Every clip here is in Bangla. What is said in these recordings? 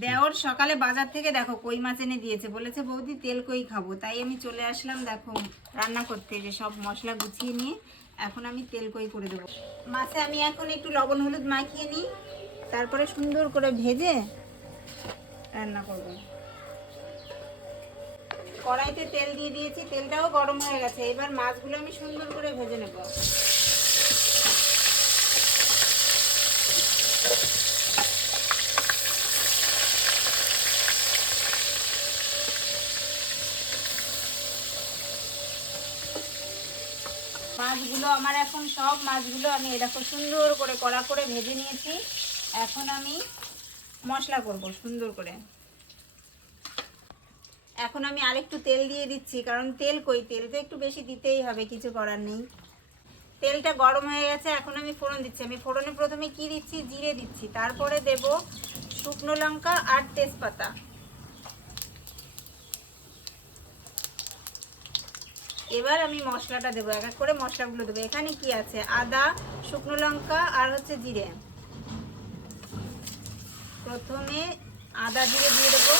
দেওর সকালে বাজার থেকে দেখো কই মাছ এনে দিয়েছে, বলেছে বৌদি তেল কই খাবো, তাই আমি চলে আসলাম দেখো রান্না করতে। যে সব মশলা গুছিয়ে নিয়ে এখন আমি তেল কই করে দেবো। মাছে আমি এখন একটু লবণ হলুদ মাখিয়ে নিই, তারপরে সুন্দর করে ভেজে রান্না করব। কড়াইতে তেল দিয়ে দিয়েছি, তেলটাও গরম হয়ে গেছে। এবার মাছগুলো আমি সুন্দর করে ভেজে নেব। মাছগুলো আমার এখন সব মাছগুলো আমি এরকম সুন্দর করে কড়া করে ভেজে নিয়েছি। এখন আমি মশলা করব সুন্দর করে। এখন আমি আরেকটু তেল দিয়ে দিচ্ছি, কারণ তেল কই, তেল তো একটু বেশি দিতেই হবে, কিছু করার নেই। তেলটা গরম হয়ে গেছে, এখন আমি ফোড়ন দিচ্ছি। আমি ফোড়নে প্রথমে কি দিচ্ছি, জিরে দিচ্ছি, তারপরে দেব শুকনো লঙ্কা আর তেজপাতা। এবার আমি মশলাটা দেবো, এক এক করে মশলাগুলো দেবো। এখানে কি আছে, আদা, শুকনো লঙ্কা আর হচ্ছে জিরে। প্রথমে আদা জিরে দিয়ে দেবো।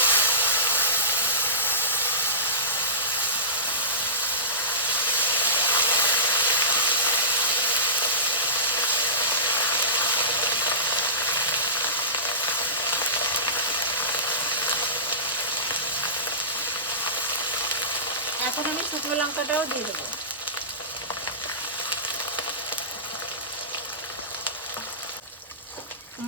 এখন আমি শুকনো লঙ্কাটাও দিয়ে দেবো।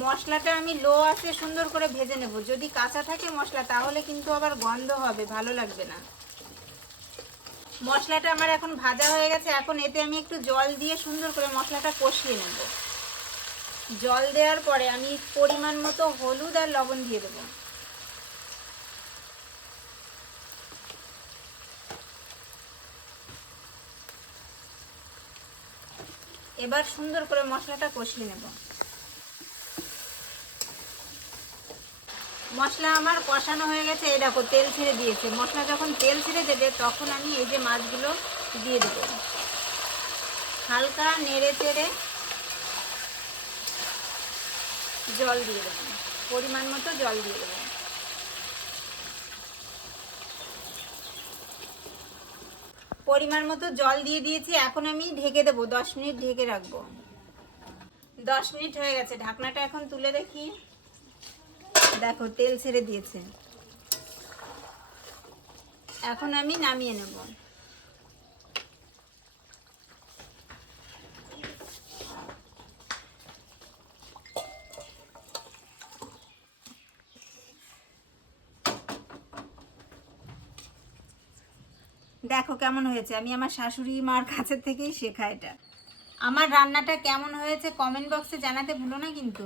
মশলাটা আমি লো আঁচে সুন্দর করে ভেজে নেব। যদি কাঁচা থাকে মশলা তাহলে কিন্তু আবার গন্ধ হবে, ভালো লাগবে না। মশলাটা আমার এখন ভাজা হয়ে গেছে। এখন এতে আমি একটু জল দিয়ে সুন্দর করে মশলাটা কষিয়ে নেব। জল দেওয়ার পরে আমি পরিমাণ মতো হলুদ আর লবণ দিয়ে দেবো। এবার সুন্দর করে মশলাটা কষিয়ে নেব। মশলা আমার কষানো হয়ে গেছে, এই দেখো তেল ছেড়ে দিয়েছে। মশলা যখন তেল ছেড়ে দেবে তখন আমি এই যে মাছগুলো দিয়ে দেবো। হালকা নেড়ে চেড়ে জল দিয়ে দেবো, পরিমাণ মতো জল দিয়ে দেবো। পরিমাণ মতো জল দিয়ে দিয়েছি। এখন আমি ঢেকে দেবো, 10 মিনিট ঢেকে রাখবো। 10 মিনিট হয়ে গেছে, ঢাকনাটা এখন তুলে দেখি। দেখো তেল ছেড়ে দিয়েছে। এখন আমি নামিয়ে নেব। দেখো কেমন হয়েছে, আমি আমার শাশুড়ি মার কাছের থেকেই শেখা এটা। আমার রান্নাটা কেমন হয়েছে কমেন্ট বক্সে জানাতে ভুলো না কিন্তু।